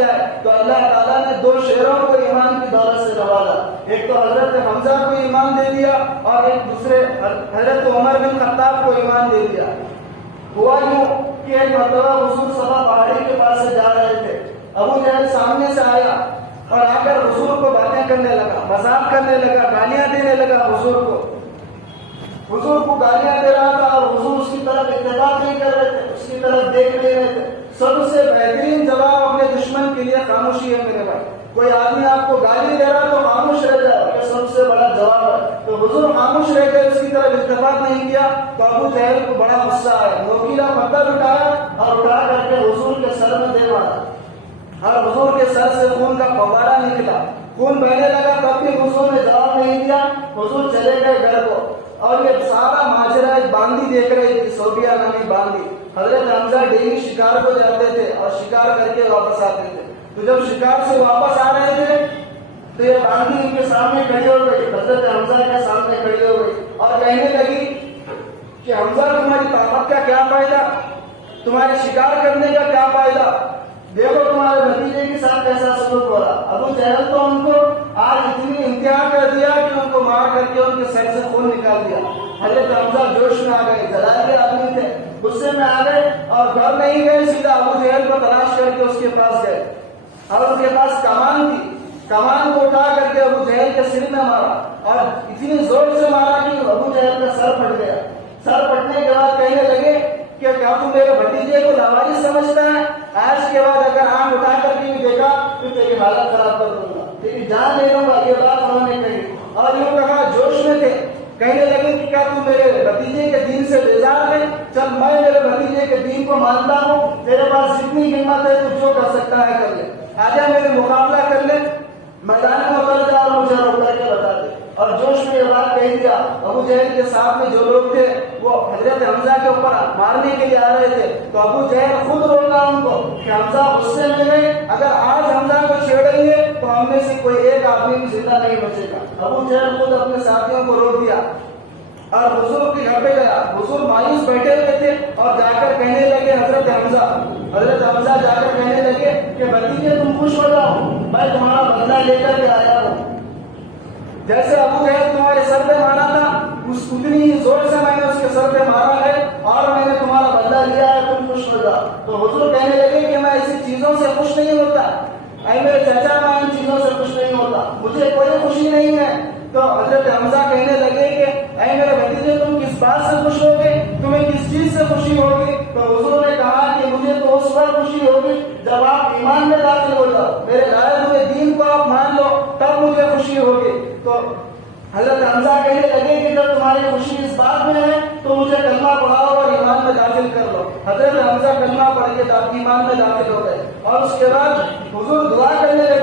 جائے تو اللہ تعالیٰ نے دو شیروں کو ایمان کی دولت سے نوازا. ایک تو حضرت حمزہ کو ایمان دے دیا اور ایک دوسرے حضرت عمر بن خطاب کو ایمان دے دیا. ہوا یوں کہ ایک مرتبہ حضور صبح پہاڑی کے پاس سے جا رہے تھے. ابو جہل سامنے سے آیا اور آ کر حضور کو باتیں کرنے لگا, مذاق کرنے لگا, گالیاں دینے لگا حضور کو. حضور کو گالیاں دے رہا تھا اور حضور اس کی طرف اتفاق نہیں کر رہے تھے, اس کی طرف دیکھ نہیں رہے تھے. سب سے بہترین جواب اپنے دشمن کے لیے خاموشی ہے میرے بھائی. کوئی آدمی آپ کو گالی دے رہا تو خاموش رہ جائے, یہ سب سے بڑا جواب ہے. تو حضور خاموش رہ گئے, اس کی طرف اتفاق نہیں کیا. تو ابو جہل کو بڑا غصہ آیا, نوکیلا پتھر اٹھایا اور اٹھا کر کے حضور کے سر میں دے مارا اور حضور کے سر سے خون کا فوارہ نکلا, خون بہنے لگا. تب بھی حضور نے جواب نہیں دیا. حضور چلے گئے گھر کو اور یہ سارا ماجرا ایک باندی دیکھ رہی تھی, صوبیہ نامی باندی. حضرت حمزہ ڈیلی شکار کو جاتے تھے اور شکار کر کے واپس آتے تھے. تو جب شکار سے واپس آ رہے تھے تو یہ باندی ان کے سامنے کھڑی ہو گئی, حضرت حمزہ کے سامنے کھڑی ہو گئی اور کہنے لگی کہ حمزہ تمہاری طاقت کا کیا فائدہ, تمہارے شکار کرنے کا کیا فائدہ, دیکھو تمہارے بھتیجے کے ساتھ کیسا سلوک ہو رہا. ابو جہل تو ان کو آج اتنی انتہا کر دیا کہ ان کو مار کر کے ان کے سر سے خون نکال دیا. حضرت حمزہ جوش میں آ گئے, جلال کے آدمی تھے, غصے میں آ گئے اور گھر نہیں گئے, سیدھا ابو جہل کو تلاش کر کے اس کے پاس گئے اور اس کے پاس کمان تھی. کمان کو اٹھا کر کے ابو جہل کے سر میں مارا اور اتنی زور سے مارا کہ ابو جہل کا سر پھٹ گیا. سر پھٹنے کے بعد کہنے لگے کہ کیا تم میرے بھتیجے کو لاوارث سمجھتا ہے, آج کے بعد اگر آنکھ اٹھا کر کے بھی دیکھا تو تیری حالت خراب کر دوں گا, تیری جان لے لوں گا. یہ بات انہوں نے کہی اور یوں کہا, جوش میں تھے. کہنے لگے کہ کیا تم میرے بھتیجے کے دین سے بیزار ہے, چل میں میرے بھتیجے کے دین کو مانتا ہوں, تیرے پاس جتنی ہمت ہے تو جو کر سکتا ہے کر لے, آجا میرے مقابلہ کر لے, میدان میں اتر جا اور مجھے روک کر کے بتا دے. اور جوش میں یہ بات کہہ دیا. ابو جہل کے ساتھ میں جو لوگ تھے وہ حضرت حمزہ کے اوپر مارنے کے لیے آ رہے تھے. تو ابو جہل خود روکا ان کو کہ حمزہ غصے میں گئے, اگر آج حمزہ کو چھیڑیں گے تو ہم میں سے کوئی ایک آدمی بھی زندہ نہیں بچے گا. ابو جہل خود اپنے ساتھیوں کو روک دیا اور حضور کے گھر پہ گیا. حضور مایوس بیٹھے ہوئے تھے اور جا کر کہنے لگے حضرت حمزہ جا کر کہنے لگے کہ بھتیجے تم خوش ہو جاؤ, میں تمہارا بدلہ لے کر کے آیا ہوں. جیسے ابو جہل تمہارے سر پہ مارا تھا اتنی ہی زور سے میں نے اس کے سر پہ مارا ہے اور میں نے تمہارا بدلہ لیا ہے, تم خوش ہو جاؤ. تو حضور کہنے لگے کہ میں ایسی چیزوں سے خوش نہیں ہوتا, اے میرے چچا میں ان چیزوں سے خوش نہیں ہوتا, مجھے کوئی خوشی نہیں ہے. تو حضرت حمزہ کہنے لگے کہ اے میرے بھتیجے تم کس بات سے خوش ہوگے, تمہیں کس چیز سے خوشی ہوگی. تو حضور نے کہا کہ مجھے تو اس وقت خوشی ہوگی جب آپ ایمان میں داخل ہو جاؤ, میرے لائے ہوئے دین کو آپ مان لو, تب مجھے خوشی ہوگی. تو حضرت حمزہ کہنے لگے کہ جب تمہاری خوشی اس بات میں ہے تو مجھے کلمہ پڑھاؤ اور ایمان میں داخل کر لو. حضرت حمزہ کلمہ پڑھ کے ایمان میں داخل ہو گئے اور اس کے بعد حضور دعا کرنے لگے